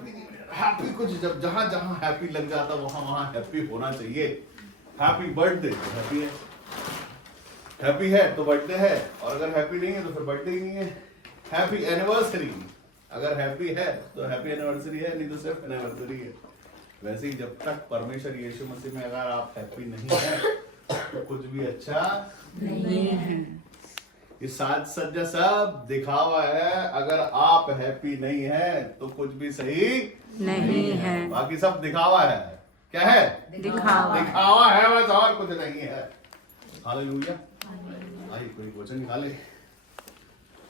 Happy कुछ जब जहां जहां हैप्पी लग जाता वहां वहां हैप्पी होना चाहिए। हैप्पी बर्थडे तो हैप्पी है, हैप्पी है तो बर्थडे है, और अगर हैप्पी नहीं है तो फिर बर्थडे ही नहीं है। हैप्पी एनिवर्सरी, अगर हैप्पी है तो हैप्पी एनिवर्सरी है, नहीं तो सिर्फ एनिवर्सरी है। वैसे ही जब तक परमेश्वर यीशु मसीह में अगर आप हैप्पी नहीं है तो कुछ भी अच्छा नहीं है। ये साज सज्जा सब दिखावा है। अगर आप हैप्पी नहीं है तो कुछ भी सही नहीं है। बाकी सब दिखावा है। क्या है? दिखावा। दिखावा है बस, और कुछ नहीं है। हालेलुया। आइए कोई वचन निकाले।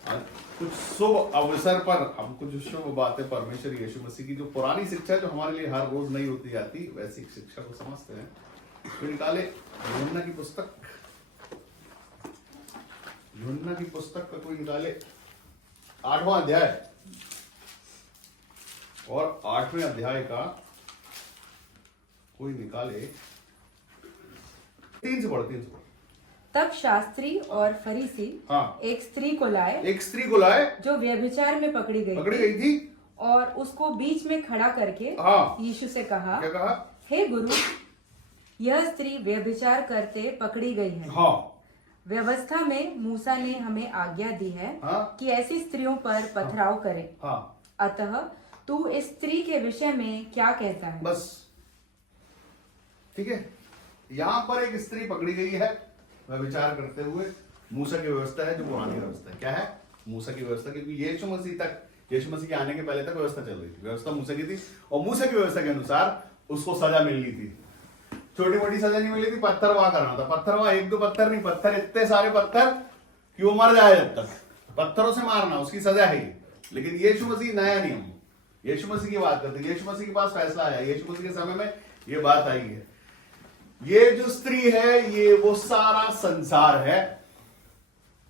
आज कुछ शुभ अवसर पर हम कुछ शुभ बातें परमेश्वर यीशु मसीह की जो पुरानी शिक्षा जो हमारे लिए हर रोज नहीं होती जाती वैसी शिक्षा को समझते हैं। तो निकाले यूहन्ना की पुस्तक, यूहन्ना की पुस्तक का कोई निकाले 8वां अध्याय, और 8वें अध्याय का कोई निकाले 3 से पढ़ो, 3 से पढ़ो। तब शास्त्री और फरीसी हाँ। एक स्त्री को लाए एक स्त्री को लाए जो व्यभिचार में पकड़ी गई थी, और उसको बीच में खड़ा करके हाँ। यीशु से कहा, क्या कहा? हे गुरु, यह स्त्री व्यभिचार करते पकड़ी गई है। हाँ। व्यवस्था में मूसा ने हमें आज्ञा दी है हाँ। कि ऐसी स्त्रियों पर पथराव करें। हाँ। अतः तू इस स्त्री के विषय में क्या कहता है? बस ठीक है। यहां पर एक स्त्री पकड़ी गई है वह विचार करते हुए। मूसा की व्यवस्था है जो पुरानी व्यवस्था है। क्या है? मूसा की व्यवस्था, क्योंकि यीशु मसीह के आने के पहले तक व्यवस्था चल रही थी। व्यवस्था मूसा की थी, और मूसा की व्यवस्था के अनुसार उसको सजा मिलनी थी। छोटी मोटी सजा नहीं मिली थी, पत्थरवाह करना था। पत्थरवाह 1-2 पत्थर नहीं, पत्थर इतने सारे पत्थर कि वो मर जाए जब तक। पत्थरों से मारना उसकी सजा है। लेकिन यीशु मसीह नया नियम, यीशु मसीह की बात करते हैं। यीशु मसीह के पास फैसला आया, यीशु मसीह के समय में ये बात आई है। ये जो स्त्री है ये वो सारा संसार है,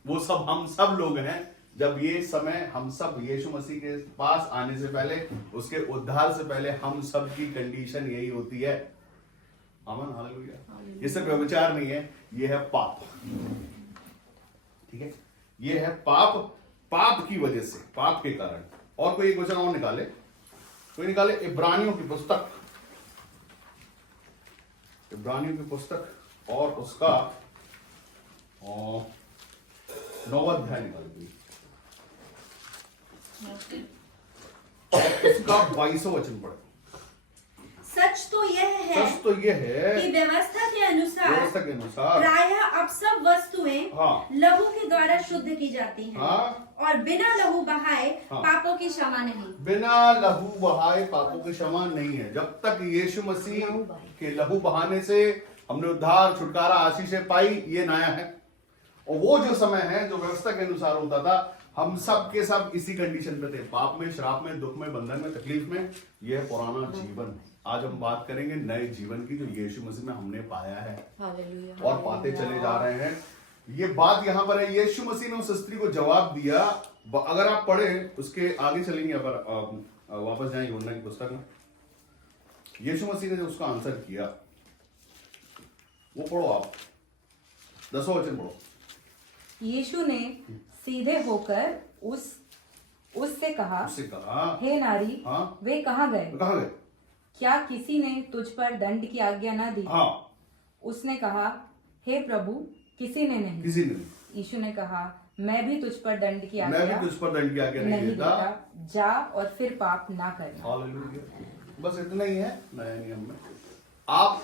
वो सब हम सब लोग हैं। जब ये समय हम सब यीशु मसीह के पास आने से पहले, उसके उद्धार से पहले हम सब की कंडीशन यही होती है। आमीन, हालेलुया। ये सिर्फ व्यभिचार नहीं है, ये है पाप। ठीक है, ये है पाप। पाप की वजह से, पाप के कारण। और कोई एक वचन और निकाले, कोई निकाले इब्रानियों की पुस्तक, इब्रानियों की पुस्तक और उसका 9वां अध्याय निकाल, उसका 22वां वचन पढ़े। सच तो यह है सच तो यह है कि व्यवस्था के अनुसार प्रायः अब सब वस्तुएं हाँ। लहू के द्वारा शुद्ध की जाती हैं। हाँ। और बिना लहू बहाए हाँ। पापों की क्षमा नहीं। बिना लहू बहाए पापों की क्षमा नहीं है। जब तक यीशु मसीह के लहू बहाने से हमने उद्धार, छुटकारा, आशीषें पाई, ये नया है। और वो जो समय है जो व्यवस्था के अनुसार होता था, हम सब के सब इसी कंडीशन पे थे, पाप में, श्राप में, दुख में, बंधन में, तकलीफ में। यह पुराना जीवन। आज हम बात करेंगे नए जीवन की जो यीशु मसीह में हमने पाया है और पाते चले जा रहे हैं। ये बात यहां पर है, यीशु मसीह ने उस स्त्री को जवाब दिया। अगर आप पढ़े उसके आगे चलेंगे, अगर वापस जाएं यूहन्ना की पुस्तक में, यीशु मसीह ने जो उसका आंसर किया वो पढ़ो आप, 10वां वचन पढ़ो। यीशु ने सीधे होकर उससे कहा, हे नारी, हाँ? वे कहाँ गए? कहाँ गए? क्या किसी ने तुझ पर दंड की आज्ञा न दी? हाँ। उसने कहा, हे प्रभु, किसी ने नहीं। किसी ने नहीं। यीशु ने कहा, मैं भी तुझ पर दंड की मैं भी तुझ पर दंड की आज्ञा नहीं देता। जा और फिर पाप ना करना। हालेलुया। बस इतना ही है नया नियम में। आप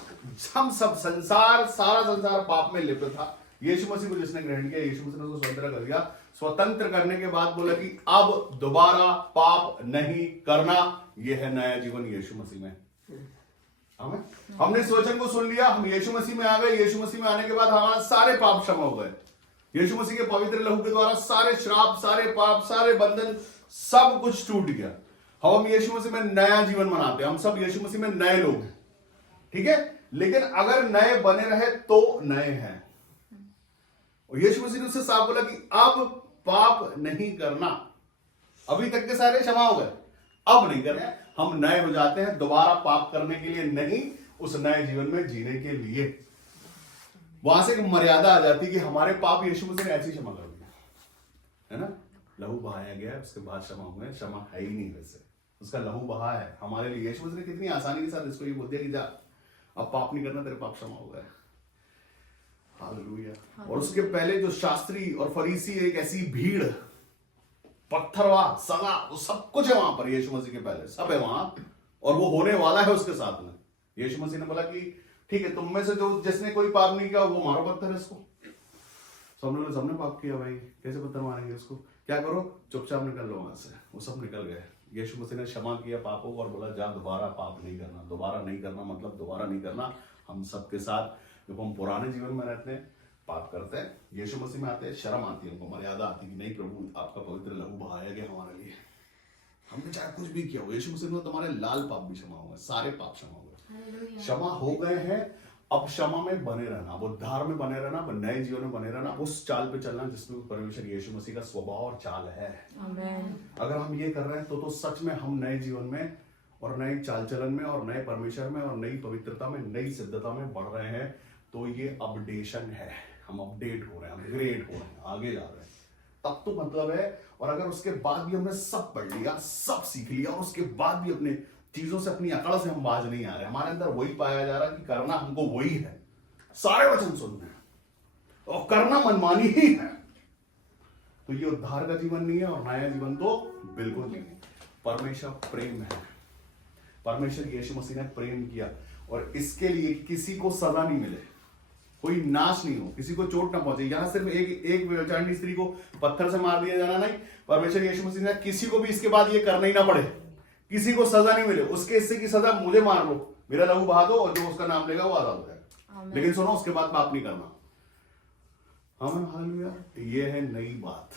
हम सब संसार, सारा संसार पाप में लिप्त था। यीशु मसीह को जिसने ग्रहण किया, यीशु मसीह ने उसको स्वतंत्र कर दिया। स्वतंत्र करने के बाद बोला कि अब दोबारा पाप नहीं करना। यह है नया जीवन यीशु मसीह में। आमीन। हमने इस वचन को सुन लिया, हम यीशु मसीह में आ गए। यीशु मसीह में आने के बाद हमारे सारे पाप क्षमा हो गए। यीशु मसीह के पवित्र लहू के द्वारा सारे श्राप, सारे पाप, सारे बंधन, सब कुछ टूट गया। हम यीशु मसीह में नया जीवन मनाते हैं। हम सब यीशु मसीह में नए लोग हैं। ठीक है, लेकिन अगर नए बने रहे तो नए हैं। और यीशु मसीह ने उससे साफ बोला कि अब पाप नहीं करना। अभी तक के सारे क्षमा हो गए, अब नहीं करना। हम नए हो जाते हैं, दोबारा पाप करने के लिए नहीं, उस नए जीवन में जीने के लिए। वहां से एक मर्यादा आ जाती कि हमारे पाप यीशु मसीह ने ऐसी क्षमा कर दिया, है ना। लहू बहाया गया, उसके बाद क्षमा हुए। क्षमा है ही नहीं वैसे। उसका लहू बहा है हमारे लिए। यीशु मसीह ने कितनी आसानी के साथ इसको ये बोल दिया कि जा, अब पाप नहीं करना, तेरे पाप क्षमा हो गए। हालेलुया। और उसके पहले जो शास्त्री और फरीसी, एक ऐसी भीड़, पत्थरवाद, सजा, वो सब कुछ है वहां पर यीशु मसीह के पहले, सब है वहां, और वो होने वाला है उसके साथ में। यीशु मसीह ने बोला कि ठीक है, तुम में से जो जिसने कोई पाप नहीं किया वो मारो पत्थर इसको। सबने पाप किया भाई, कैसे पत्थर मारेंगे इसको? क्या करो, चुपचाप निकल लो वहां से। वो सब निकल गए। यीशु मसीह ने क्षमा किया पापों को और बोला जा, दोबारा पाप नहीं करना। दोबारा नहीं करना मतलब दोबारा नहीं करना। हम सबके साथ जब हम पुराने जीवन में रहते हैं, पाप करते हैं, यीशु मसीह में आते हैं, शर्म आती है हमको, मर्यादा आती है कि नहीं प्रभु, आपका पवित्र लहू बहाया गया हमारे लिए, हमने चाहे कुछ भी किया हो, यीशु मसीह ने तुम्हारे लाल पाप भी क्षमा हो गए, सारे पाप क्षमा हो गए, क्षमा हो गए हैं। अब क्षमा में बने रहना, अब उद्धार में बने रहना, अब नए जीवन में बने रहना, उस चाल पे चलना जिसमें परमेश्वर यीशु मसीह का स्वभाव और चाल है। आमेन। अगर हम ये कर रहे हैं तो सच में हम नए जीवन में और नए चाल चलन में और नए परमेश्वर में और नई पवित्रता में, नई सिद्धता में बढ़ रहे हैं। तो ये अपडेशन है, हम अपडेट हो रहे हैं, अपग्रेड हो रहे हैं, आगे जा रहे हैं, तब तो मतलब है। और अगर उसके बाद भी हमने सब पढ़ लिया, सब सीख लिया, और उसके बाद भी अपने चीजों से, अपनी अकड़ से हम बाज नहीं आ रहे, हमारे अंदर वही पाया जा रहा है कि करना हमको वही है, सारे वचन सुनने हैं और करना मनमानी ही है, तो ये उद्धार का जीवन नहीं है और नया जीवन तो बिल्कुल नहीं है। परमेश्वर प्रेम है, परमेश्वर यीशु मसीह ने प्रेम किया, और इसके लिए किसी को सजा नहीं मिले, कोई नाश नहीं हो, किसी को चोट ना पहुंचे। यहां सिर्फ एक व्यभिचारिणी स्त्री को पत्थर से मार दिया जाना नहीं, परमेश्वर यीशु मसीह ने किसी को भी इसके बाद ये करना ही ना पड़े, किसी को सजा नहीं मिले। उसके हिस्से की सजा मुझे मार लो, मेरा लहू बहा दो, और जो उसका नाम लेगा वो आजाद हो जाएगा। लेकिन सुनो, उसके बाद पाप नहीं करना। हालेलुया। ये है नई बात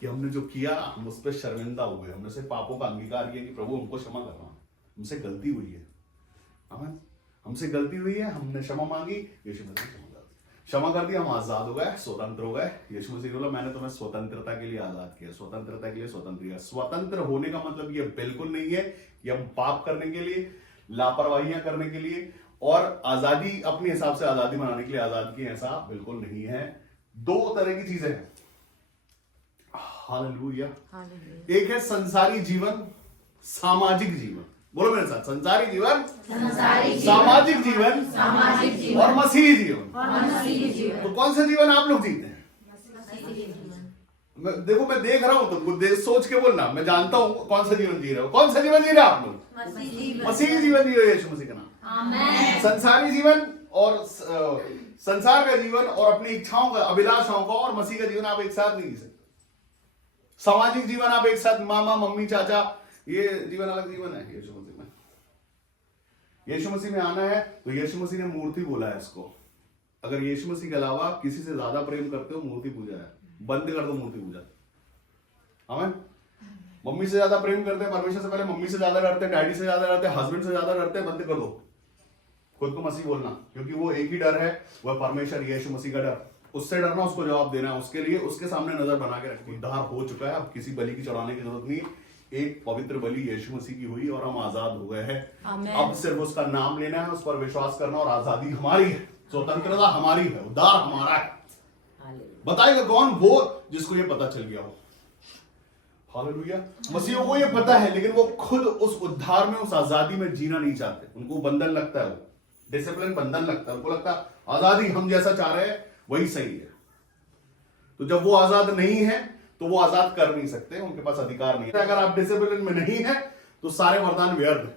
कि हमने जो किया, हम उस पर शर्मिंदा हुए, हमने सिर्फ पापों का अंगीकार किया कि प्रभु हमको क्षमा करना, हमसे गलती हुई है, हमसे गलती हुई है, हमने क्षमा मांगी, यीशु मसीह क्षमा कर दिया, हम आजाद हो गए, स्वतंत्र हो गए। यीशु मसीह ने बोला मैंने तुम्हें स्वतंत्रता के लिए आजाद किया, स्वतंत्रता के लिए स्वतंत्र किया। स्वतंत्र होने का मतलब ये बिल्कुल नहीं है कि हम पाप करने के लिए, लापरवाहियां करने के लिए और आजादी, अपने हिसाब से आजादी बनाने के लिए आजाद की, ऐसा बिल्कुल नहीं है। दो तरह की चीजें हैं। हालेलुया। एक है संसारी जीवन, सामाजिक जीवन। बोलो मेरे साथ, संसारी जीवन, सामाजिक जीवन और मसीही जीवन। तो कौन सा जीवन आप लोग जीते हैं? देखो मैं देख रहा हूं तुमको, सोच के बोलना, मैं जानता हूं कौन सा जीवन जी रहे हो। कौन सा जीवन जी रहे हो आप लोग? मसीही जीवन जी रहे हो, यीशु मसीह का नाम। संसारी जीवन और संसार का जीवन और अपनी इच्छाओं का, अभिलाषाओं का और मसीह का जीवन आप एक साथ नहीं जी सकते। सामाजिक जीवन आप एक साथ, मामा मम्मी चाचा, ये जीवन अलग जीवन है। यीशु मसीह में, यीशु मसीह में आना है तो यीशु मसीह ने मूर्ति बोला है इसको। अगर यीशु मसीह के अलावा किसी से ज्यादा प्रेम करते हो, मूर्ति पूजा है, बंद कर दो मूर्ति पूजा। आमीन। मम्मी से ज्यादा प्रेम करते हैं, परमेश्वर से पहले मम्मी से ज्यादा डरते हैं, डैडी से ज्यादा डरते हैं, हस्बैंड से ज्यादा डरते हैं, बंद कर दो खुद को मसीह बोलना, क्योंकि वो एक ही डर है, वह परमेश्वर यीशु मसीह का डर। उससे डरना, उसको जवाब देना है, उसके लिए उसके सामने नजर बना के रखनी। उद्धार हो चुका है, अब किसी बलि की चढ़ाने की जरूरत नहीं। एक पवित्र बलि यीशु मसीह की हुई और हम आजाद हो गए हैं। अब सिर्फ उसका नाम लेना है, उस पर विश्वास करना, और आजादी हमारी है, स्वतंत्रता हमारी है, उद्धार हमारा है। बताएगा कौन? वो जिसको ये पता चल गया हो। हालेलुया। मसीह को ये पता है, लेकिन वो खुद उस उद्धार में, उस आजादी में जीना नहीं चाहते। उनको बंधन लगता है, वो डिसिप्लिन बंधन लगता है, उनको लगता है आजादी हम जैसा चाह रहे हैं वही सही है। तो जब वो आजाद नहीं है तो वो आजाद कर नहीं सकते, उनके पास अधिकार नहीं है। अगर आप डिसिप्लिन में नहीं है तो सारे वरदान व्यर्थ है।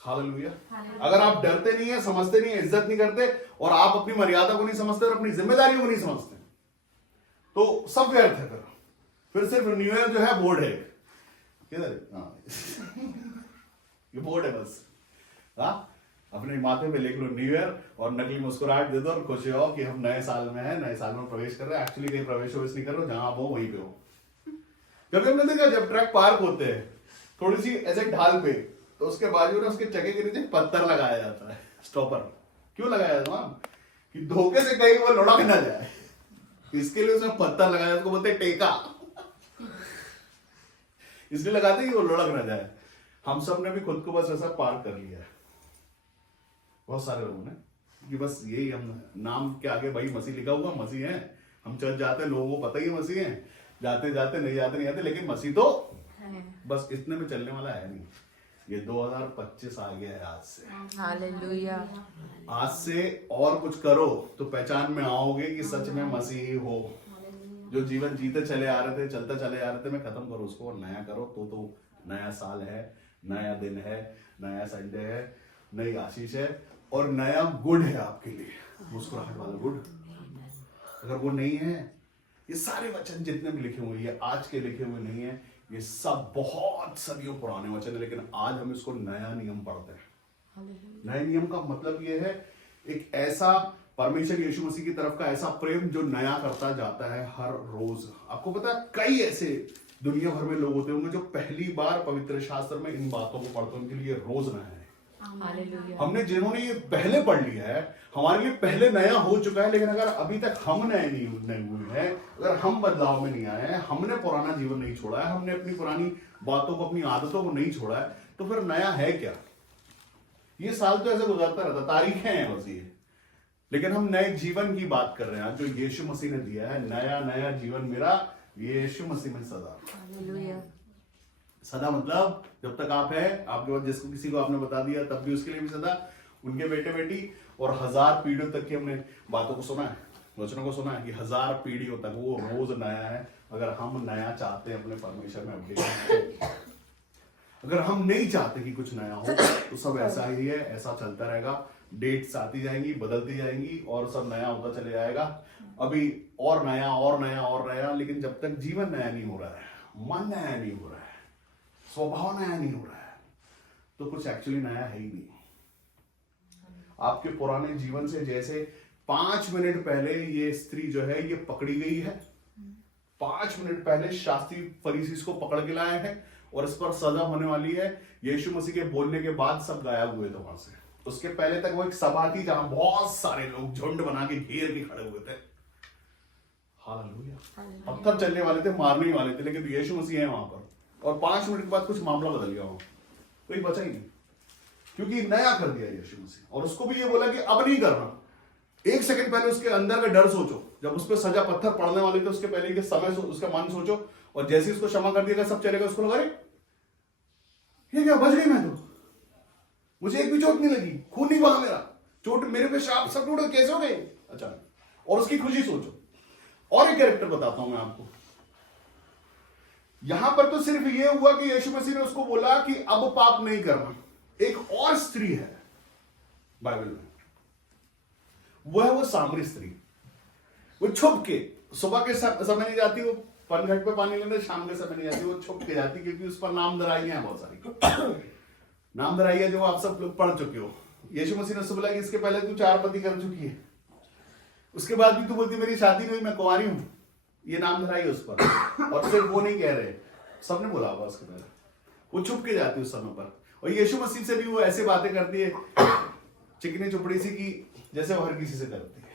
हालेलुया। अगर आप डरते नहीं है, समझते नहीं है, इज्जत नहीं करते, और आप अपनी मर्यादा को नहीं समझते और अपनी जिम्मेदारियों को नहीं समझते, तो सब व्यर्थ है। फिर सिर्फ न्यू ईयर जो है बोर्ड है, किधर ये बोर्ड है बस। अपने माथे पे लिख लो न्यू ईयर और नकली मुस्कुराहट दे दो और खुश हो कि हम नए साल में हैं, नए साल में प्रवेश कर रहे हैं। एक्चुअली कहीं प्रवेश नहीं कर रहे हो, जहां आप हो वहीं पे हो। कभी हमने देखा जब ट्रक पार्क होते हैं थोड़ी सी ऐसे ढाल पे, तो उसके बाजू में उसके चक्के के नीचे पत्थर लगाया जाता है, स्टॉपर। क्यों लगाया जाता है? कि धोखे से कहीं वो लुढ़क ना जाए, इसके लिए उसमें पत्थर लगाया, उसको बोलते टेका, इसलिए लगाते कि वो लुढ़क ना जाए। हम सब ने भी खुद को बस ऐसा पार्क कर लिया है, बहुत सारे लोगों ने, कि बस यही, हम नाम के आगे भाई मसीह लिखा हुआ, मसीह है, हम चर्च जाते हैं, लोगों को पता ही है मसीह है, जाते जाते नहीं जाते, लेकिन मसीह तो है। बस इतने में चलने वाला है नहीं। ये 2025 आ गया है आज से। हालेलुया। आज से और कुछ करो तो पहचान में आओगे कि सच में मसीही हो। जो जीवन जीते चले आ रहे थे, चलते चले आ रहे थे, मैं खत्म करो उसको और नया करो। तो नया साल है, नया दिन है, नया संडे है, नई आशीष है और नया गुड है आपके लिए। मुस्कुराहट वाला गुड अगर वो नहीं है, ये सारे वचन जितने भी लिखे हुए, ये आज के लिखे हुए नहीं है, ये सब बहुत सदियों पुराने वचन है। लेकिन आज हम इसको नया नियम पढ़ते हैं। नए नियम का मतलब ये है एक ऐसा परमेश्वर यीशु मसीह की तरफ का ऐसा प्रेम जो नया करता जाता है हर रोज। आपको पता है कई ऐसे दुनिया भर में लोग होते होंगे जो पहली बार पवित्र शास्त्र में इन बातों को पढ़ते हैं, उनके लिए रोज नया है। हमने जिन्होंने ये पहले पढ़ लिया है, हमारे लिए पहले नया हो चुका है। लेकिन अगर अभी तक हम नए नहीं हुए हैं, अगर हम बदलाव में नहीं आए हैं, हमने पुराना जीवन नहीं छोड़ा है, हमने अपनी पुरानी बातों को, अपनी आदतों को नहीं छोड़ा है, तो फिर नया है क्या? ये साल तो ऐसे गुजरता रहता, तारीखें हैं बस ये। लेकिन हम नए जीवन की बात कर रहे हैं जो यीशु मसीह ने दिया है। नया नया जीवन मेरा यीशु मसीह में सदा। सदा मतलब जब तक आप हैं, आपके बाद जिसको किसी को आपने बता दिया तब भी उसके लिए भी सदा, उनके बेटे बेटी और 1000 पीढ़ियों तक की हमने बातों को सुना है, वचनों को सुना है कि 1000 पीढ़ियों तक वो रोज नया है। अगर हम नया चाहते हैं अपने परमेश्वर में अपडेट, अगर हम नहीं चाहते कि कुछ नया हो तो सब ऐसा ही है, ऐसा चलता रहेगा। डेट्स आती जाएंगी, बदलती जाएंगी और सब नया होता चले जाएगा। अभी और नया और नया और नया, लेकिन जब तक जीवन नया नहीं हो रहा है, मन नया नहीं हो रहा है, स्वभाव नया नहीं हो रहा है, तो कुछ एक्चुअली नया है ही नहीं। आपके पुराने जीवन से जैसे 5 मिनट पहले ये स्त्री जो है ये पकड़ी गई है, 5 मिनट पहले शास्त्री फरीसी इसको पकड़ के लाए हैं और इस पर सजा होने वाली है। यीशु मसीह के बोलने के बाद सब गायब हुए थे वहां से। उसके पहले तक वो एक सभा थी जहां बहुत सारे लोग झुंड बना के घेर के खड़े हुए थे। हालेलुया। पत्थर चलने वाले थे, मारने ही वाले थे, लेकिन यीशु मसीह है वहां पर। और 5 मिनट के बाद कुछ मामला बदल गया वहां, कोई बचा ही नहीं, क्योंकि नया कर दिया यीशु मसीह। और उसको भी ये बोला कि अब नहीं करना। 1 सेकंड पहले उसके अंदर का डर सोचो, जब उस पर सजा पत्थर पड़ने वाले थे उसके पहले के समय उसका मन सोचो, और जैसे ही उसको क्षमा कर दिया सब चलेगा, उसको लगा ये क्या बच गई मैं, तो मुझे एक भी चोट नहीं लगी, खून नहीं बहा मेरा, चोट मेरे पे शाप सब टूटे, कैसे हो गए अचानक। और उसकी खुशी सोचो। और एक कैरेक्टर बताता हूं मैं आपको। यहां पर तो सिर्फ ये हुआ कि यीशु मसीह ने उसको बोला कि अब पाप नहीं करना। एक और स्त्री है बाइबल में, वो है वो सामरी स्त्री। वो छुप के सुबह के समय नहीं जाती, वो पनघट पे पानी लेने, शाम के समय नहीं जाती, वो छुप के जाती, क्योंकि उस पर नाम धराइयां हैं बहुत सारी नाम धराइयां जो आप सब लोग पढ़ चुके हो। यीशु मसीह ने उससे बोला कि इसके पहले तू 4 पति कर चुकी है, उसके बाद भी तू बोलती मेरी शादी नहीं हुई, मैं कुंवारी हूं, ये नाम धराई उस पर। और सिर्फ वो नहीं कह रहे, सबने बोला होगा उसके पहले। वो छुप के जाती है उस समय पर। और यीशु मसीह से भी वो ऐसे बातें करती है चिकनी चुपड़ी सी की, जैसे वो हर किसी से करती है।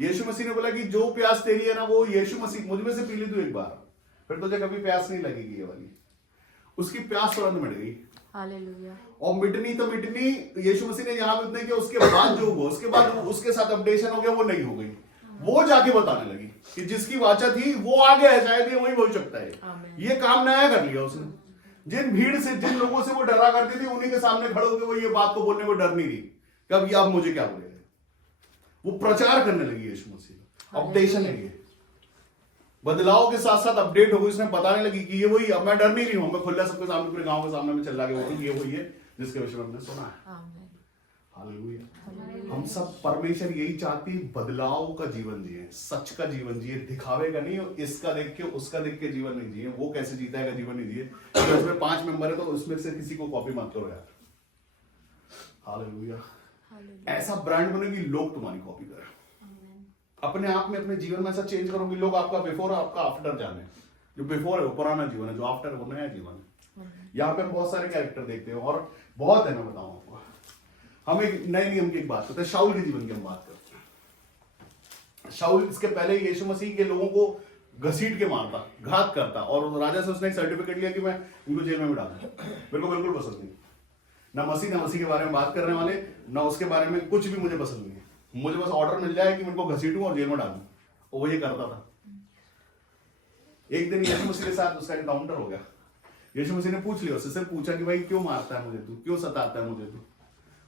यीशु मसीह ने बोला कि जो प्यास तेरी है ना, वो यीशु मसीह मुझ में से पी ली तू एक बार, फिर तुझे कभी प्यास नहीं लगेगी ये वाली। उसकी प्यास तुरंत मिट गई। हालेलुया। और मिटनी तो मिटनी, यीशु मसीह ने यहां पे किया, उसके बाद जो हुआ, उसके बाद उसके साथ अपडेशन हो गया, वो नहीं हो गई। वो जाके बताने लगी कि जिसकी वाचा थी वो आ गया है, शायद ये वही हो सकता है। ये काम नया कर लिया उसने। जिन भीड़ से, जिन लोगों से वो डरा करती थी, उन्हीं के सामने खड़े होकर वो ये बात को बोलने को डर नहीं रही कि अब ये आप मुझे क्या बोलेंगे। वो प्रचार करने लगी यीशु मसीह। अपडेशन है ये, बदलाव के साथ साथ अपडेट हो गई। उसने बताने लगी कि ये वही, अब मैं डर नहीं रही हूं, मैं खुला सबके सामने, पूरे गांव के सामने में चल रहा है, ये वही है जिसके विषय में हमने सुना है। हालेलुया। हम सब परमेश्वर यही चाहती, बदलाव का जीवन जिए, सच का जीवन जिए, दिखावे का नहीं, इसका देख के उसका देख के जीवन नहीं जिए। वो कैसे जीता है का जीवन नहीं जिए। तो उसमें 5 मेंबर है तो उसमें से किसी को कॉपी मत करो यार। हालेलुया। ऐसा ब्रांड बने कि लोग तुम्हारी कॉपी करें। अपने आप में, अपने जीवन में ऐसा चेंज करो कि लोग आपका बिफोर और आपका आफ्टर जाने। जो बिफोर है वो पुराना जीवन है, जो आफ्टर है वो नया जीवन है। यहाँ पे हम बहुत सारे कैरेक्टर देखते हैं और बहुत है, मैं बताऊं आपको। हम एक नए नियम की एक बात करते हैं, शाऊल के जीवन की हम बात करते हैं। शाऊल इसके पहले यीशु मसीह के लोगों को घसीट के मारता, घात करता, और राजा से उसने एक सर्टिफिकेट लिया कि मैं इनको जेल में डालूं। मेरे को बिल्कुल पसंद नहीं, ना मसीह के बारे में बात करने वाले, ना उसके बारे में कुछ भी मुझे पसंद नहीं है। मुझे बस ऑर्डर मिल जाए कि मैं इनको घसीटूं और जेल में डालूं, और वो ये करता था। एक दिन यीशु मसीह के साथ उसका एनकाउंटर हो गया। यीशु मसीह ने पूछ लिया उससे, सिर्फ पूछा कि भाई क्यों मारता है मुझे तू, क्यों सताता है मुझे तू।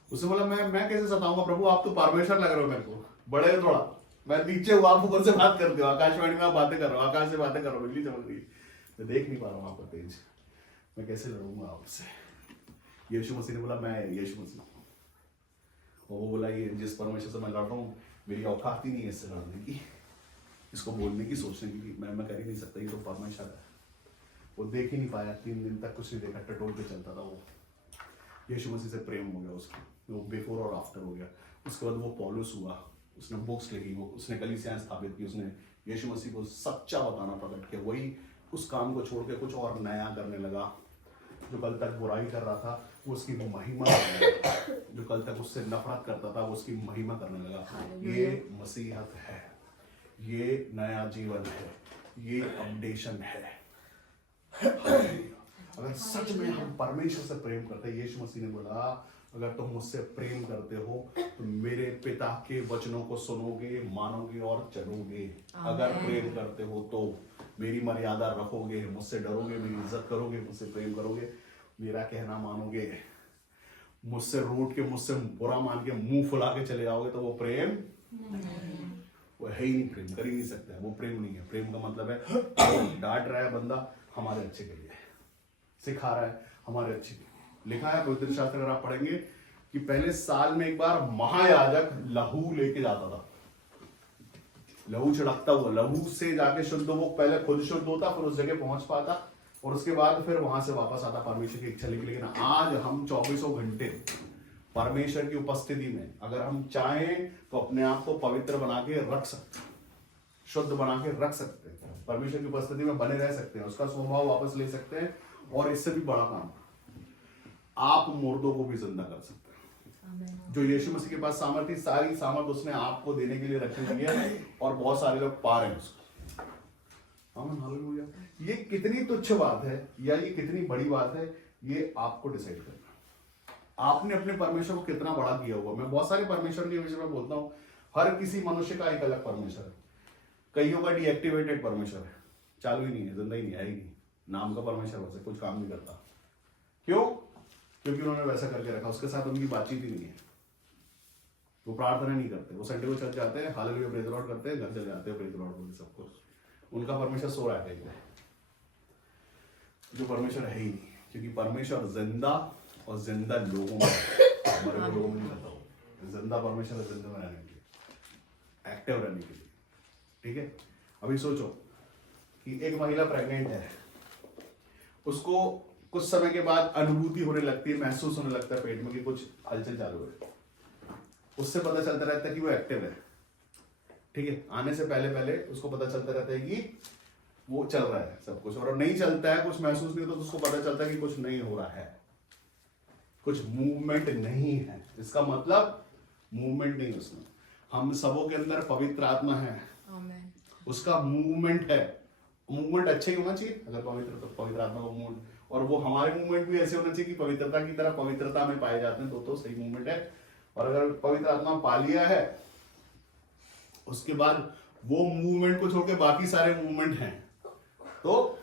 उसने बोला मैं कैसे सताऊंगा प्रभु, आप तो परमेश्वर लग रहे हो मेरे को, बड़े हो थोड़ा, मैं नीचे हूँ, आप ऊपर से बात करते हो, आकाशवाणी में आप बातें कर रहे हो, आकाश से बातें कर रहे हो, बिजली चमक रही है, मैं देख नहीं पा रहा हूँ आपका तेज, मैं कैसे लड़ूंगा आपसे। यीशु मसीह ने बोला मैं यीशु मसीह, और वो बोला ये जिस परमेश्वर से मैं लड़ रहा हूँ मेरी औकात ही नहीं है इससे लड़ने की, इसको बोलने की, सोचने की, मैं कर ही नहीं सकता, ये तो परमेश्वर है। वो देख ही नहीं पाया, 3 दिन तक कुछ नहीं देखा, टटोल पे चलता था वो। यीशु मसीह से प्रेम हो गया उसको, वो बिफोर और आफ्टर हो गया। उसके बाद वो पौलुस हुआ, उसने बुक्स लिखी, वो उसने कलीसियां स्थापित की, उसने यीशु मसीह को सच्चा बताना प्रकट किया। वही उस काम को छोड़ के कुछ और नया करने लगा। जो कल तक बुराई कर रहा था वो उसकी महिमा करने लगा, जो कल तक उससे नफरत करता था वो उसकी महिमा करने लगा। ये मसीहत है, ये नया जीवन है, ये अपडेशन है। अगर सच में हम परमेश्वर से प्रेम करते हैं, यीशु मसीह ने बोला अगर तुम मुझसे प्रेम करते हो तो मेरे पिता के वचनों को सुनोगे, मानोगे और चलोगे। अगर प्रेम करते हो तो मेरी मर्यादा रखोगे, मुझसे डरोगे, मेरी इज्जत करोगे, मुझसे प्रेम करोगे, मेरा कहना मानोगे, मुझसे रूठ के, मुझसे बुरा मान के मुंह फुला के चले जाओगे, तो वो प्रेम वो है ही नहीं, प्रेम कर ही नहीं सकते, वो प्रेम नहीं है। प्रेम का मतलब है डांट रहा है बंदा हमारे अच्छे के लिए, सिखा रहा है हमारे अच्छे के लिए। लिखा है पवित्र शास्त्र अगर आप पढ़ेंगे कि पहले साल में एक बार महायाजक लहू लेके जाता था, लहू छिड़कता हुआ, लहू से जाके शुद्ध, वो पहले खुद शुद्ध होता, फिर उस जगह पहुंच पाता और उसके बाद फिर वहां से वापस आता परमेश्वर की इच्छा लेके। लेकिन आज हम 24 घंटे परमेश्वर की उपस्थिति में अगर हम चाहें तो अपने आप को पवित्र बना के रख सकते हैं, शुद्ध बना के रख सकते हैं, परमेश्वर की उपस्थिति में बने रह सकते हैं, उसका स्वभाव वापस ले सकते हैं। और इससे भी बड़ा काम, आप मुर्दों को भी जिंदा कर सकते हैं। जो यीशु मसीह के पास सामर्थ्य, सारी सामर्थ उसने आपको देने के लिए रखी हुई है और बहुत सारे लोग पा रहे हैं उसको। आमीन, हालेलुया। ये कितनी तुच्छ बात है या ये कितनी बड़ी बात है, ये आपको डिसाइड करना। आपने अपने परमेश्वर को कितना बड़ा किया हुआ। मैं बहुत सारे परमेश्वर के विषय में बोलता हूँ, हर किसी मनुष्य का एक अलग परमेश्वर है। कईयों का डीएक्टिवेटेड परमेश्वर है, चालू ही नहीं है, जिंदा ही नहीं है ही नहीं, नाम का परमेश्वर वैसे कुछ काम नहीं करता। क्यों? क्योंकि उन्होंने वैसा करके रखा, उसके साथ उनकी बातचीत ही नहीं है, वो प्रार्थना नहीं करते, वो संडे को चल जाते हैं, हालेलुया प्रेज द लॉर्ड करते हैं, घर चले जाते हैं, प्रेज द लॉर्ड बोलते सब कुछ। उनका परमेश्वर सो रहा है कहीं पे, जो परमेश्वर है ही नहीं। क्योंकि परमेश्वर जिंदा और जिंदा लोगों में, हमारे को लोगों में नहीं रहता हो। जिंदा परमेश्वर है, जिंदा में रहने के लिए, एक्टिव रहने के लिए। ठीक है, अभी सोचो कि एक महिला प्रेग्नेंट है, उसको कुछ समय के बाद अनुभूति होने लगती है, महसूस होने लगता है पेट में कि कुछ हलचल चालू है। उससे पता चलता रहता है कि वो एक्टिव है। ठीक है, आने से पहले पहले उसको पता चलता रहता है कि वो चल रहा है सब कुछ, और नहीं चलता है, कुछ महसूस नहीं होता तो उसको पता चलता है कि कुछ नहीं हो रहा है, कुछ मूवमेंट नहीं है। इसका मतलब मूवमेंट नहीं उसमें। हम सबों के अंदर पवित्र आत्मा है, उसका मूवमेंट है। मूवमेंट अच्छा ही होना चाहिए अगर पवित्र आत्मा का मूवमेंट, और वो हमारे मूवमेंट भी ऐसे होना चाहिए कि पवित्रता की तरह पवित्रता में पाए जाते हैं, तो सही मूवमेंट है। और अगर पवित्र आत्मा पा लिया है, उसके बाद वो मूवमेंट को छोड़ के बाकी सारे मूवमेंट हैं, तो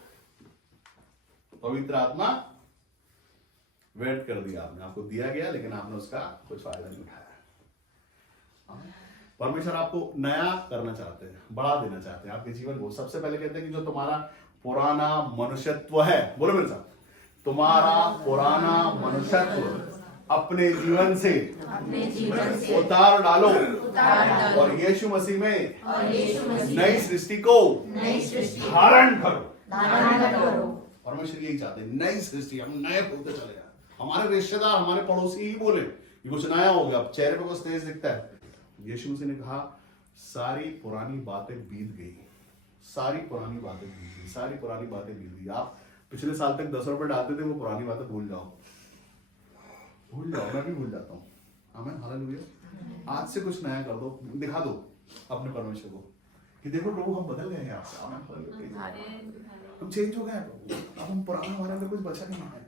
पवित्र आत्मा व्यर्थ कर दिया आपने, आपको दिया गया लेकिन आपने उसका कुछ फायदा नहीं उठाया। परमेश्वर आपको नया करना चाहते हैं, बढ़ा देना चाहते हैं आपके जीवन को। सबसे पहले कहते हैं कि जो तुम्हारा पुराना मनुष्यत्व है, बोलो मेरे साथ, तुम्हारा पुराना मनुष्यत्व अपने जीवन से उतार डालो और यीशु मसीह में नई सृष्टि को धारण करो। परमेश्वर यही चाहते हैं, नई सृष्टि, हम नए होते चले जाए। हमारे रिश्तेदार, हमारे पड़ोसी ही बोले कि कुछ नया हो गया, चेहरे पे कुछ तेज दिखता है। यीशु मसीह ने कहा सारी पुरानी बातें बीत गई, सारी पुरानी बातें बीत गई, सारी पुरानी बातें बीत गई। आप पिछले साल तक 10 रुपए डालते थे, वो पुरानी बातें भूल जाओ, भूल जाओ, मैं भी भूल जाता हूँ। आमीन, हालेलुया। आज से कुछ नया कर दो, दिखा दो अपने परमेश्वर को कि देखो प्रभु हम बदल गए हैं आपसे। आमीन, हालेलुया, हम चेंज हो गए हैं, अब हम पुराना हमारे अंदर कुछ बचा नहीं है।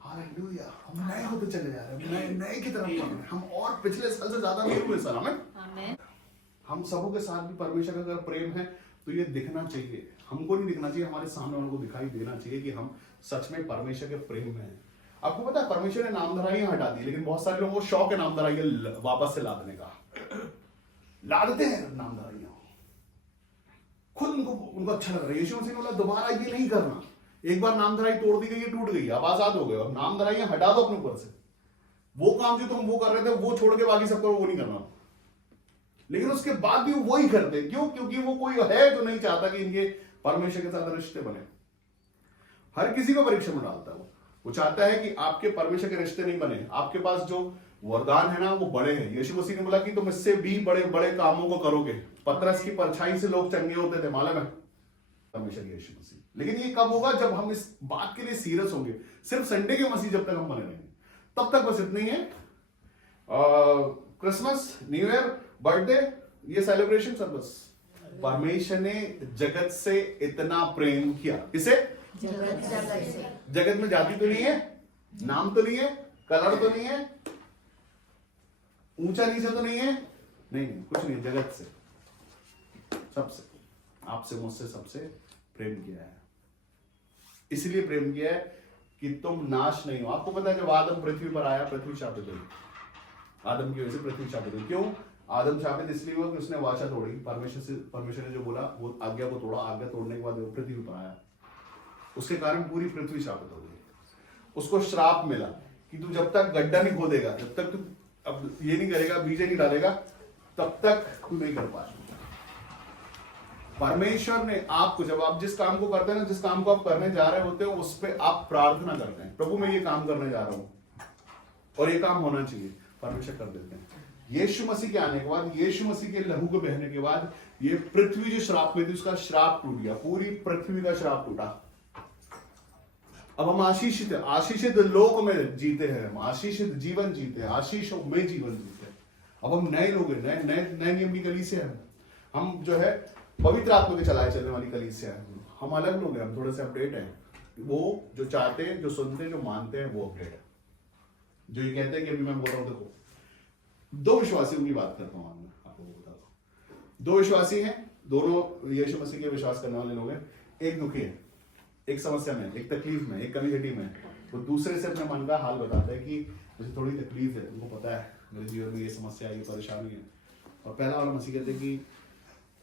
हालेलुया, हम नए होते चले जा रहे हैं, नए की तरफ बढ़ रहे हैं हम, और पिछले साल से ज्यादा नहीं हुए। आमीन। हम सबों के साथ भी परमेश्वर का अगर प्रेम है तो ये दिखना चाहिए। हमको नहीं दिखना चाहिए, हमारे सामने वालों को दिखाई देना चाहिए कि हम सच में परमेश्वर के प्रेम में हैं। आपको पता है परमेश्वर ने नामधराइयां हटा दी, लेकिन बहुत सारे लोगों को शौक है नामधराइयां वापस से लादने का, लादते हैं नामधराइयां, खुद उनको अच्छा लग रहा है। यीशु मसीह ने बोला दोबारा ये नहीं करना, एक बार नामधराई तोड़ दी गई, टूट गई, अब आजाद हो गए, अब नामधराइयां हटा दो अपने ऊपर से। वो काम जो तुम वो कर रहे थे वो छोड़ के बाकी सब करो, वो नहीं करना। लेकिन उसके बाद भी वो वही करते, क्यों? क्योंकि वो कोई है जो नहीं चाहता कि इनके परमेश्वर के साथ रिश्ते बने। हर किसी को परीक्षा में डालता है वो चाहता है कि आपके परमेश्वर के रिश्ते नहीं बने, आपके पास जो वरदान है ना वो बड़े हैं। यीशु मसीह ने बोला कि तुम इससे भी बड़े बड़े कामों को करोगे। पतरस की परछाई से लोग चंगे होते थे, मालूम है? परमेश्वर यीशु मसीह। लेकिन ये कब होगा? जब हम इस बात के लिए सीरियस होंगे। सिर्फ संडे के मसीह जब तक हम बने रहेंगे तब तक बस इतना ही है। क्रिसमस, न्यू ईयर, बर्थडे, ये सेलिब्रेशन सब बस परमेश्वर ने जगत से इतना प्रेम किया। किसे? जगत में जाति तो नहीं है, नाम तो नहीं है, कलर तो नहीं है, ऊंचा नीचा तो नहीं है, नहीं कुछ नहीं, जगत से, सबसे, आपसे मुझसे सबसे प्रेम किया है। इसलिए प्रेम किया है कि तुम नाश नहीं हो। आपको पता है जब आदम पृथ्वी पर आया, पृथ्वी शापित हुई। आदम की वजह से पृथ्वी शापित हुई। क्यों आदम शापित? इसलिए हुआ कि उसने वाचा तोड़ी, परमेश्वर ने जो बोला वो आज्ञा को तोड़ा। आज्ञा तोड़ने के बाद वो पृथ्वी पर आया, उसके कारण पूरी पृथ्वी शापित हो गई। उसको श्राप मिला कि तू जब तक गड्ढा नहीं खोदेगा, जब तक तू अब ये नहीं करेगा, बीज नहीं डालेगा, तब तक तू नहीं कर पाएगा। परमेश्वर ने आपको, जब आप जिस काम को करते हैं ना, जिस काम को आप करने जा रहे होते हो, उस पर आप प्रार्थना करते हैं, प्रभु मैं ये काम करने जा रहा हूं और ये काम होना चाहिए, परमेश्वर कर देते हैं। यीशु मसीह के आने के बाद, यीशु मसीह के लहू को बहने के बाद, ये पृथ्वी जो श्राप में थी उसका श्राप टूट गया, पूरी पृथ्वी का श्राप टूटा। अब हम आशीषित है, आशीषित लोक में जीते हैं, हम आशीषित जीवन जीते हैं, आशीषों में जीवन जीते हैं। अब हम नए लोग हैं, नए नियम की कलीसिया है। हम जो है पवित्र आत्मा के चलाए चलने वाली कलीसिया है। हम अलग लोग हैं, हम थोड़े से अपडेट हैं। वो जो चाहते हैं, जो सुनते हैं, जो मानते हैं, वो अपडेट है। जो ये कहते हैं कि अभी मैं बोल रहा हूं, देखो दो विश्वासियों की बात करता हूं, मैं आपको बता दूं। दो विश्वासी हैं, दोनों यीशु मसीह के विश्वास करने वाले लोग हैं। एक दुखी है, एक समस्या में, एक तकलीफ में, एक कमी-घटी में। वो दूसरे से अपने मन का हाल बताता है कि मुझे थोड़ी तकलीफ है, तुमको पता है मेरे जीवन में ये समस्या, ये परेशानी है। और पहला वाला मसीह कहते हैं कि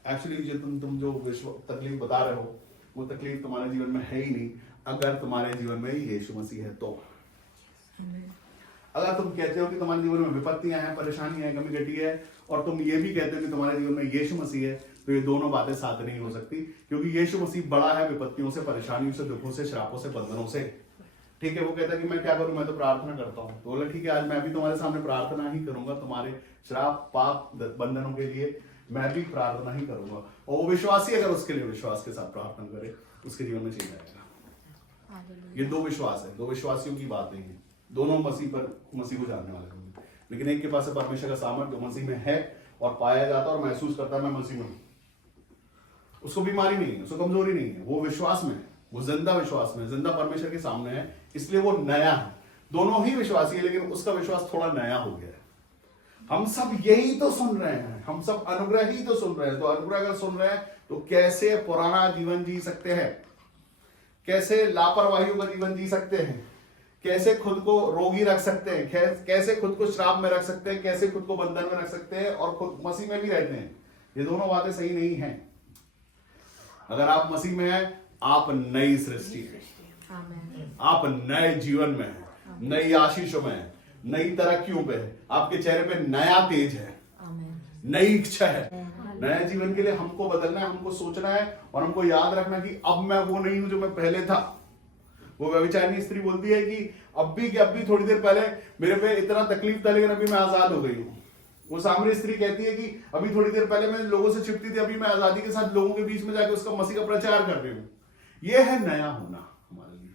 एक्चुअली जो तुम जो तकलीफ बता रहे हो, वो तकलीफ तुम्हारे जीवन में है ही नहीं, अगर तुम्हारे जीवन में यीशु मसीह है तो। अगर तुम कहते हो कि तुम्हारे जीवन में विपत्तियां हैं, परेशानियां हैं, कमी घटी है, और तुम ये भी कहते हो कि तुम्हारे जीवन में यीशु मसीह है, तो ये दोनों बातें साथ नहीं हो सकती। क्योंकि यीशु मसीह बड़ा है विपत्तियों से, परेशानियों से, दुखों से, श्रापों से, बंधनों से। ठीक है, वो कहता है कि मैं क्या करूं, मैं तो प्रार्थना करता हूं। तो बोला ठीक है, आज मैं भी तुम्हारे सामने प्रार्थना ही करूंगा, तुम्हारे श्राप, पाप, बंधनों के लिए मैं भी प्रार्थना ही करूंगा। और वो विश्वासी अगर उसके लिए विश्वास के साथ प्रार्थना करे, उसके जीवन में चेंज आएगा। ये दो विश्वास है, दो विश्वासियों की बातें हैं। दोनों मसीह को जानने वाले होंगे, लेकिन एक के पास परमेश्वर का सामर्थ्य जो मसीह में है और पाया जाता है और महसूस करता है मैं मसीह में हूं। उसको बीमारी नहीं है, उसको कमजोरी नहीं है, वो विश्वास में है, वो जिंदा विश्वास में, जिंदा परमेश्वर के सामने है, इसलिए वो नया है। दोनों ही विश्वासी है, लेकिन उसका विश्वास थोड़ा नया हो गया है। हम सब यही तो सुन रहे हैं, हम सब अनुग्रह ही तो सुन रहे हैं। तो अनुग्रह अगर सुन रहे हैं तो कैसे पुराना जीवन जी सकते हैं, कैसे लापरवाहियों का जीवन जी सकते हैं, कैसे खुद को रोगी रख सकते हैं, कैसे खुद को श्राप में रख सकते हैं, कैसे खुद को बंधन में रख सकते हैं और खुद मसीह में भी रहते हैं। ये दोनों बातें सही नहीं हैं। अगर आप मसीह में हैं, आप नई सृष्टि हैं, आप नए जीवन में हैं, नई आशीषों में हैं, नई तरक्कियों पे है, आपके चेहरे पे नया तेज है, नई इच्छा है। नया जीवन के लिए हमको बदलना है, हमको सोचना है और हमको याद रखना कि अब मैं वो नहीं हूं जो मैं पहले था। वो व्यभिचारिणी स्त्री बोलती है कि अब भी थोड़ी देर पहले मेरे पे इतना तकलीफ था, लेकिन अभी मैं आजाद हो गई हूं। वो सामरी स्त्री कहती है कि अभी थोड़ी देर पहले मैं लोगों से छिपती थी, अभी मैं आजादी के साथ लोगों के बीच में जाकर उसका मसीह का प्रचार कर रही हूं। यह है नया होना हमारे लिए।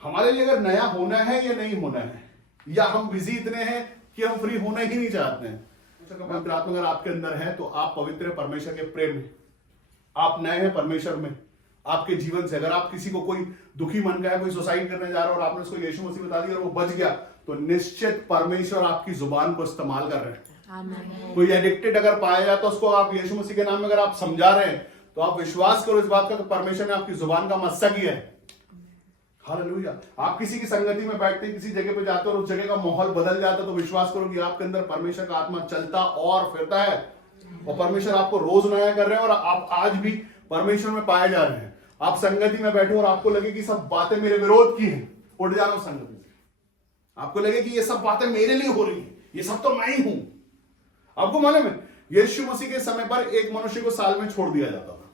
हमारे लिए अगर नया होना है या नहीं होना है, या हम बिजी इतने हैं कि हम फ्री होना ही नहीं चाहते हैं। पवित्र आत्मा अगर आपके अंदर है तो आप पवित्र परमेश्वर के प्रेम में, आप नए हैं परमेश्वर में। आपके जीवन से अगर आप किसी को, कोई दुखी मन का है, कोई सुसाइड करने जा रहा है और आपने उसको यीशु मसीह बता दिया और वो बच गया, तो निश्चित परमेश्वर आपकी जुबान को इस्तेमाल कर रहे हैं। कोई एडिक्टेड अगर पाया जाए तो उसको आप यीशु मसीह के नाम में अगर आप समझा रहे हैं, तो आप विश्वास करो इस बात का कि परमेश्वर ने आपकी जुबान का मस्सा किया है। हालेलुया। आप किसी की संगति में बैठते हैं, किसी जगह पे जाते हो और उस जगह का माहौल बदल जाता है, तो विश्वास करो कि आपके अंदर परमेश्वर का आत्मा चलता और फिरता है, और परमेश्वर आपको रोज नया कर रहे हैं, और आप आज भी परमेश्वर में पाए जा रहे हैं। आप संगति में बैठे और आपको लगे कि सब बातें मेरे विरोध की हैं, उठ जाना उस संगति से। आपको लगे कि ये सब बातें मेरे लिए हो रही है, ये सब तो मैं ही हूं। आपको मालूम है यीशु मसीह के समय पर एक मनुष्य को साल में छोड़ दिया जाता था।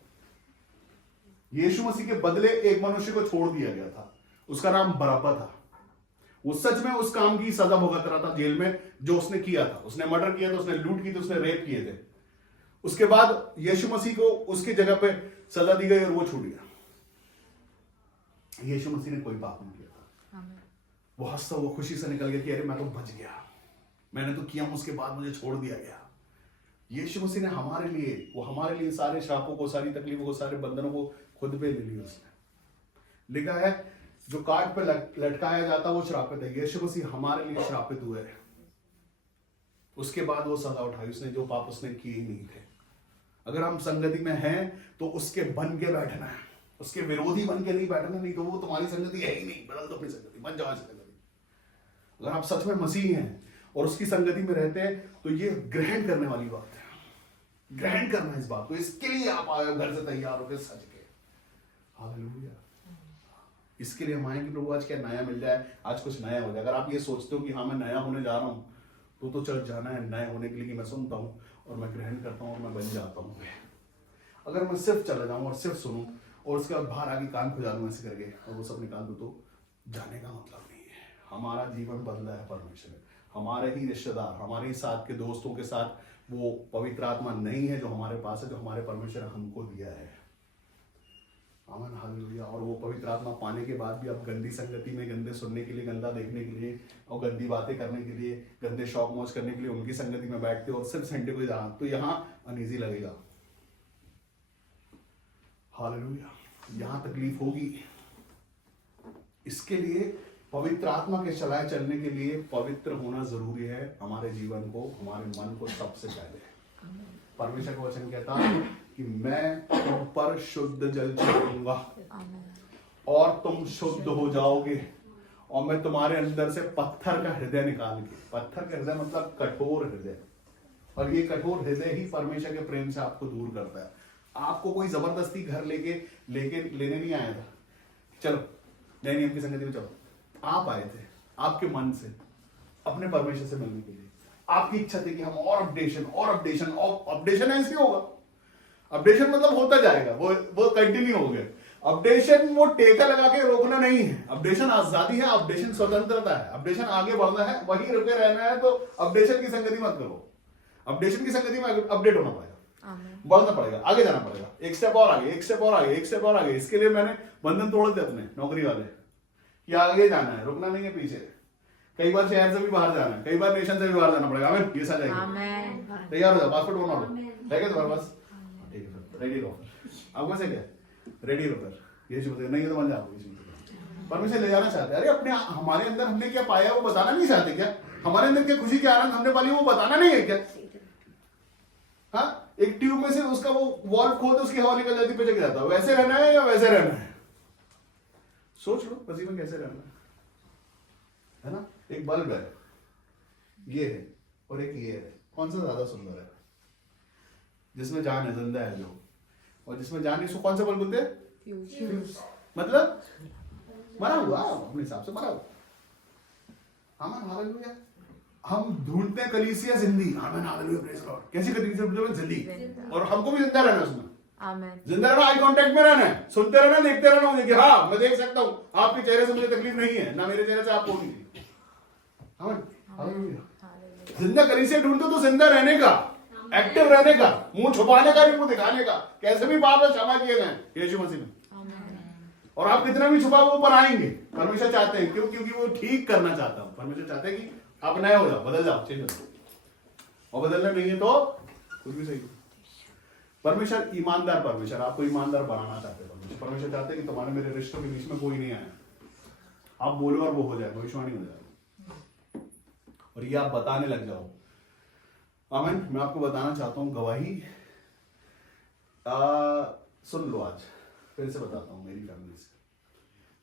यीशु मसीह के बदले एक मनुष्य को छोड़ दिया गया था, उसका नाम बरअब्बा था। वो सच में उस काम की सजा भुगत रहा था जेल में जो उसने किया था। उसने मर्डर किया था, उसने लूट की थी, उसने रेप किए थे। उसके बाद यीशु मसीह को उसकी जगह पे सजा दी गई और वो छूट गया। यीशु मसीह ने कोई पाप नहीं किया था। वो हंसता हुआ खुशी से निकल गया कि अरे मैं तो बच गया, मैंने तो किया, उसके बाद मुझे छोड़ दिया गया। यीशु मसीह ने हमारे लिए सारे श्रापों को, सारी तकलीफों को, सारे बंधनों को खुद पे ले लिया। उसने लिखा है जो काट पे लटकाया जाता वो श्रापित है, यीशु मसीह हमारे लिए श्रापित हुए। उसके बाद वो सजा उठाई उसने, जो पाप उसने किए ही नहीं थे। अगर हम संगति में हैं तो उसके बन के बैठना है, उसके विरोधी बन के नहीं बैठना, नहीं तो वो तुम्हारी संगति है ही नहीं। बदल दो अपनी संगति, बन जाओ संगति। अगर आप सच में मसीह हैं और उसकी संगति में रहते हैं तो ये ग्रहण करने वाली बात है, ग्रहण करना इस बात को। इसके लिए आप आए घर से तैयार होकर सज के। हालेलुया। इसके लिए हम आए कि प्रभु आज क्या नया मिल जाए, आज कुछ नया हो जाए। अगर आप ये सोचते हो कि हाँ मैं नया होने जा रहा हूँ, तो चर्च जाना है नए होने के लिए कि मैं सुनता हूँ और मैं ग्रहण करता हूँ और मैं बन जाता हूँ। अगर मैं सिर्फ चला जाऊँ और सिर्फ सुनूं और उसके बाद बाहर आगे कान खुजा दूं ऐसे करके और वो सब निकाल दूं, तो जाने का मतलब नहीं है। हमारा जीवन बदला है परमेश्वर ने। हमारे ही रिश्तेदार, हमारे ही साथ के दोस्तों के साथ वो पवित्र आत्मा नहीं है जो हमारे पास है, जो हमारे परमेश्वर ने हमको दिया है। आमीन, हालेलुया। और वो पवित्र आत्मा पाने के बाद भी आप गंदी संगति में, गंदे सुनने के लिए, गंदा देखने के लिए और गंदी बातें करने के लिए, गंदे शौक मौज करने के लिए उनकी संगति में बैठते हो और सिर्फ संडे को जाना, तो यहाँ अनईजी लगेगा। हालेलुया। यहाँ तकलीफ होगी। इसके लिए पवित्र आत्मा के चलाए चलने के लिए पवित्र होना जरूरी है। हमारे जीवन को, हमारे मन को सबसे पहले परमेश्वर का वचन कहता है कि मैं तुम पर शुद्ध जल छिड़कूंगा और तुम शुद्ध हो जाओगे, और मैं तुम्हारे अंदर से पत्थर का हृदय निकाल के, पत्थर का हृदय मतलब कठोर हृदय, और ये कठोर हृदय ही परमेश्वर के प्रेम से आपको दूर करता है। आपको कोई जबरदस्ती घर लेने नहीं आया था, चलो नए नियम की संगति में चलो। आप आए थे आपके मन से अपने परमेश्वर से मिलने के लिए। आपकी इच्छा थी कि हम और अपडेशन ऐसे होगा। अपडेशन मतलब होता जाएगा, वो कंटिन्यू हो गया। अपडेशन वो टेका लगा के रोकना नहीं है। अपडेशन आजादी है, अपडेशन स्वतंत्रता है, अपडेशन आगे बढ़ना है, वहीं रुके रहना है। तो अपडेशन की संगति मत करो। अपडेशन की संगति में अपडेट होना पड़ेगा, बढ़ना पड़ेगा, आगे जाना पड़ेगा, एक स्टेप और आगे, एक स्टेप और आगे, एक स्टेप और आगे। इसके लिए मैंने बंधन तोड़ दिए अपने नौकरी वाले कि आगे जाना है, रुकना नहीं है पीछे। कई बार शहर से भी बाहर जाना है, कई बार नेशन से भी बाहर जाना पड़ेगा। आमीन, ये सच है। तैयार हो जाओ, पासपोर्ट बना लो, है क्या तुम्हारे पास? ठीक है, फिर रेडी रहो। आपको से क्या रेडी रहो, फिर यीशु मसीह नहीं है तो बन जाओ। परमेश्वर ले जाना चाहते हैं। अरे अपने हमारे अंदर हमने क्या पाया वो बताना नहीं चाहते क्या? हमारे अंदर क्या खुशी, क्या आनंद हमने पाली वो बताना नहीं है क्या? हाँ, एक ट्यूब में से उसका वो वॉल्व खोलते उसकी हवा निकल जाती, पिचक जाता। वैसे रहना है या वैसे रहना है? सोच लो मसीह में कैसे रहना है ना? एक बल्ब है, ये है, और एक ये है, कौन सा ज्यादा सुंदर है? जिसमें जान है, जिंदा है जो, और जिसमें जान है, इसको कौन सा बल्ब बोलते हैं? मतलब मरा हुआ, अपने हिसाब से मरा हुआ। आमीन, हालेलुया। हम ढूंढते हैं कलीसिया जिंदी। आमीन, हालेलुया, प्रेज गॉड। कैसी कलीसिया? जिंदी। और हमको भी जिंदा रहना उसमें। आमीन। जिंदा रहना, आई कांटेक्ट में रहना है, सुनते रहना, देखते रहना मुझे कि हाँ मैं देख सकता हूँ आपके चेहरे से मुझे तकलीफ नहीं है, ना मेरे चेहरे से आपको होनी थी। आमीन, हालेलुया। जिंदा कलीसिया ढूंढते तो जिंदा रहने का, एक्टिव रहने का, मुंह छुपाने का नहीं, मुंह दिखाने का। कैसे भी पाप है क्षमा किए गए यीशु मसीह में, और आप कितना भी छुपा वो पर आएंगे। परमेश्वर चाहते हैं, क्यों? क्योंकि वो ठीक करना चाहता हूं। परमेश्वर चाहते हैं कि आप नए हो जाओ, बदल जाओ, चेंज हो जाओ। और बदलना नहीं है तो कुछ भी सही। परमेश्वर ईमानदार परमेश्वर, आपको ईमानदार बनाना चाहते हैं। परमेश्वर चाहते हैं कि तुम्हारे मेरे रिश्तों के बीच में कोई नहीं आया, आप बोलो और वो हो जाए, भविष्यवाणी हो जाए, और ये आप बताने लग जाओ। आमीन। मैं आपको बताना चाहता हूं गवाही सुन लो, आज फिर से बताता हूँ मेरी फैमिली से।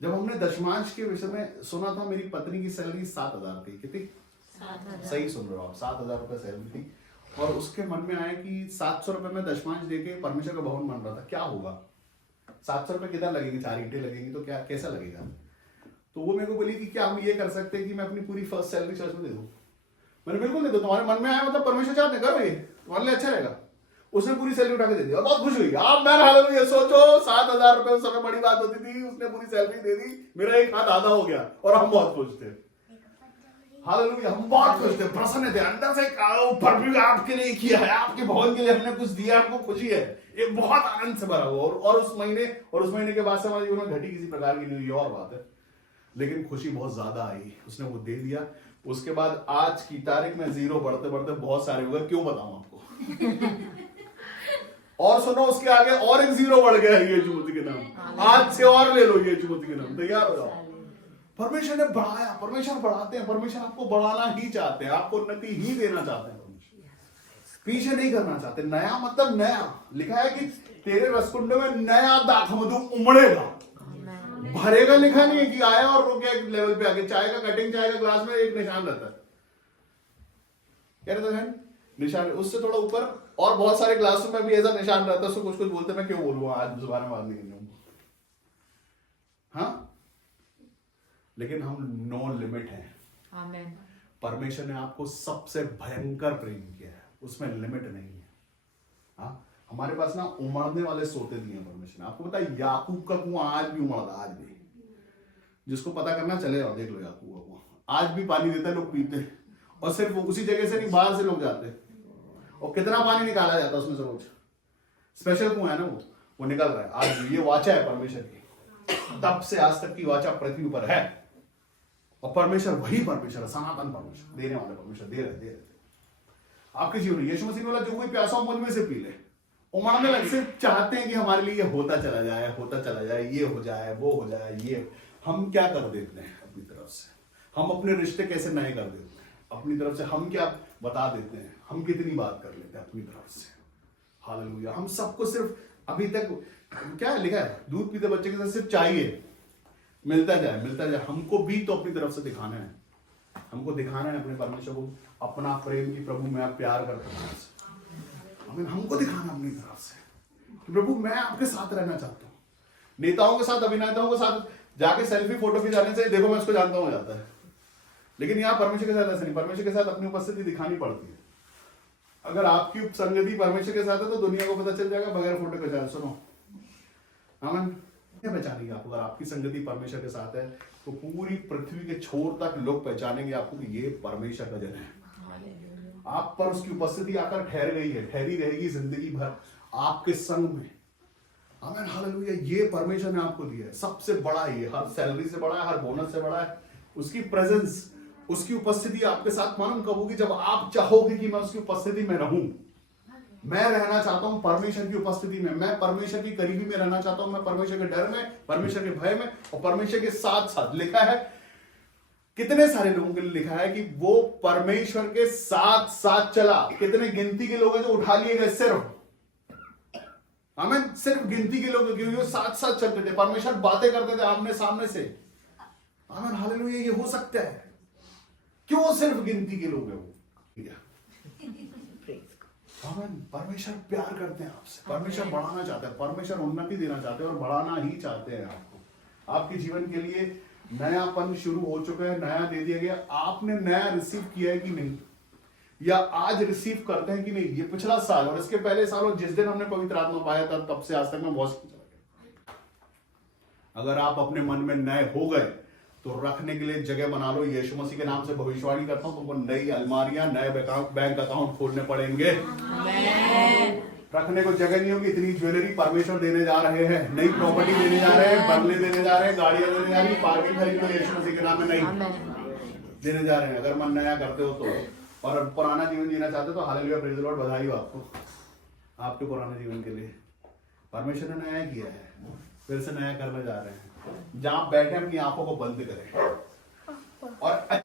जब हमने दशमांश के विषय में सुना था, मेरी पत्नी की सैलरी 7,000 थी। कितनी? सही सुन रहे हो आप, 7,000 रुपये सैलरी थी। और उसके मन में आया कि 700 रुपये में दशमांश देके परमेश्वर का भवन बन रहा था, क्या होगा? 700 रुपये किधर लगेंगे? 4 ईंटें लगेंगी तो क्या, कैसा लगेगा? तो वो मेरे को बोली कि क्या हम ये कर सकते हैं कि मैं अपनी पूरी फर्स्ट सैलरी चर्च में दे दूँ? मैंने बिल्कुल दे दो, तुम्हारे मन में आया मतलब परमेश्वर चाहते करो, ये तुम्हारे लिए अच्छा रहेगा। उसने पूरी सैलरी उठा के दे दी और बहुत खुश हुई। आप मैं हालेलुया, सोचो 7,000 रुपये उस समय बड़ी बात होती थी, उसने पूरी सैलरी दे दी, मेरा एक हाथ आधा हो गया और हम बहुत खुश थे। हालेलुया, हम बहुत खुश थे, प्रसन्न थे अंदर से। ऊपर भी आपके लिए किया है, आपके भवन के लिए हमने कुछ दिया, आपको खुशी है, ये बहुत आनंद से भरा हुआ। और उस महीने के बाद से हमारे जीवन में घटी किसी प्रकार की नहीं, और बात है, लेकिन खुशी बहुत ज्यादा आई। उसने वो दे दिया। उसके बाद आज की तारीख में जीरो बढ़ते बढ़ते बहुत सारे हो गए। क्यों बताऊं आपको? और सुनो, उसके आगे और एक जीरो बढ़ गया है यीशु मसीह के नाम। आज से और ले लो यीशु मसीह के नाम, तैयार हो जाओ। परमेश्वर ने बढ़ाया, परमेश्वर बढ़ाते हैं, परमेश्वर आपको बढ़ाना ही चाहते हैं, आपको उन्नति ही देना चाहते हैं। पीछे नहीं करना चाहते। नया मतलब नया, लिखा है कि तेरे रसकुंडे में नया दाखमधु उमड़ेगा, भरेगा। लिखा नहीं है कि आया और रुक गया एक लेवल पे आके। चाय का कटिंग, चाय का ग्लास में एक निशान रहता है, क्या रहता है? निशान। उससे थोड़ा ऊपर और बहुत सारे ग्लासों में भी ऐसा निशान रहता है। उसको कुछ कुछ बोलते हैं, मैं क्यों बोलूंगा आज जुबान में बात नहीं। हाँ, लेकिन हम नो लिमिट हैं। आमीन। परमेश्वर ने आपको सबसे भयंकर प्रेम किया है, उसमें लिमिट नहीं है। हाँ, हमारे पास ना उमड़ने वाले सोते दिए हैं परमेश्वर ने। आपको पता है याकूब का कुआं आज भी उमड़ता, आज भी। जिसको पता करना चले जाओ, देख लो याकूब का कुआं आज भी पानी देता है, लोग पीते हैं। और सिर्फ उसी जगह से नहीं, बाहर से लोग जाते हैं। और कितना पानी निकाला जाता है उसमें से रोज। स्पेशल कुआं है ना वो निकल रहा है आज भी। ये वाचा है परमेश्वर की, तब से आज तक की वाचा पृथ्वी पर है। और परमेश्वर वही परमेश्वर है, सनातन परमेश्वर, देने वाले परमेश्वर, दे रहे आपके जीवन में। यीशु मसीह ने बोला, जो कोई प्यासा मुझ में से पी ले। उमड़ने लग से चाहते हैं कि हमारे लिए ये होता चला जाए, होता चला जाए, ये हो जाए, वो हो जाए। ये हम क्या कर देते हैं अपनी तरफ से? हम अपने रिश्ते कैसे नए कर देते हैं अपनी तरफ से? हम क्या बता देते हैं? हम कितनी बात कर लेते हैं अपनी तरफ से? हालेलुया। हम सबको सिर्फ अभी तक क्या लिखा है, दूध पीते बच्चे के साथ सिर्फ चाहिए, मिलता जाए मिलता जाए। हमको भी तो अपनी तरफ से दिखाना है, हमको दिखाना है अपने परमेश्वर को अपना प्रेम की प्रभु मैं प्यार करता हूँ। हमें हमको दिखाना अपनी तरफ से कि प्रभु मैं आपके साथ रहना चाहता हूँ। नेताओं के साथ, अभिनेताओं के साथ जाके सेल्फी फोटो खिंचाने से देखो मैं उसको जानता हूँ जाता है, लेकिन यहाँ परमेश्वर के साथ ऐसा नहीं। परमेश्वर के साथ अपनी उपस्थिति दिखानी पड़ती है। अगर आपकी संगति परमेश्वर के साथ है तो दुनिया को पता चल जाएगा बगैर फोटो पहचान। सुनो, आमीन। क्या पहचानेंगे आपको? अगर आपकी संगति परमेश्वर के साथ है तो पूरी पृथ्वी के छोर तक लोग पहचानेंगे आपको कि ये परमेश्वर का जन है। आप पर उसकी उपस्थिति आकर ठहर गई है, ठहरी रहेगी जिंदगी भर आपके संग में। आमीन, हालेलुया। ये परमेश्वर ने आपको दिया है, सबसे बड़ा ये, हर सैलरी से बड़ा है, हर बोनस से बड़ा है। उसकी प्रेजेंस, उसकी उपस्थिति आपके साथ। मालूम कब होगी? जब आप चाहोगे कि मैं उसकी उपस्थिति में रहूं। मैं रहना चाहता हूं परमेश्वर की उपस्थिति में, मैं परमेश्वर की करीबी में रहना चाहता हूं, मैं परमेश्वर के डर में, परमेश्वर के भय में और परमेश्वर के साथ साथ। लिखा है, कितने सारे लोगों के लिए लिखा है कि वो परमेश्वर के साथ साथ चला। कितने गिनती के लोग हैं जो उठा लिए गए सिर्फ, हमें सिर्फ गिनती के लोग, क्योंकि वो साथ साथ चलते थे, परमेश्वर बातें करते थे आमने सामने से। आमीन, हालेलुया। ये हो सकता है, क्यों सिर्फ गिनती के लोग हैं वो? आमीन। परमेश्वर प्यार करते हैं आपसे, परमेश्वर बढ़ाना चाहते हैं, परमेश्वर उन्नति देना चाहते हैं और बढ़ाना ही चाहते हैं आपको। आपके जीवन के लिए नयापन शुरू हो चुका है, नया दे दिया गया। आपने नया रिसीव किया है कि नहीं, या आज रिसीव करते हैं कि नहीं? ये पिछला साल और इसके पहले साल और जिस दिन हमने पवित्र आत्मा पाया था तब से आज तक में बहुत चला गया। अगर आप अपने मन में नए हो गए तो रखने के लिए जगह बना लो। यीशु मसीह के नाम से भविष्यवाणी करता हूं, तुमको नई अलमारियां, नए बैंक अकाउंट खोलने पड़ेंगे। रखने को जगह नहीं होगी। इतनी ज्वेलरी परमेश्वर देने जा रहे हैं, नई प्रॉपर्टी देने जा रहे हैं, बंगले देने जा रहे हैं, गाड़ियां देने जा रही हैं, पार्किंग खरीद लो यीशु मसीह के नाम में नहीं देने जा रहे हैं। अगर मन नया करते हो तो, और पुराना जीवन जीना चाहते हो तो हालेलुया, प्रेज़ द लॉर्ड, बधाई हो आपको आपके पुराने जीवन के लिए। परमेश्वर ने नया किया है, फिर से नया करने जा रहे हैं। जहां बैठे अपनी आंखों को बंद करें और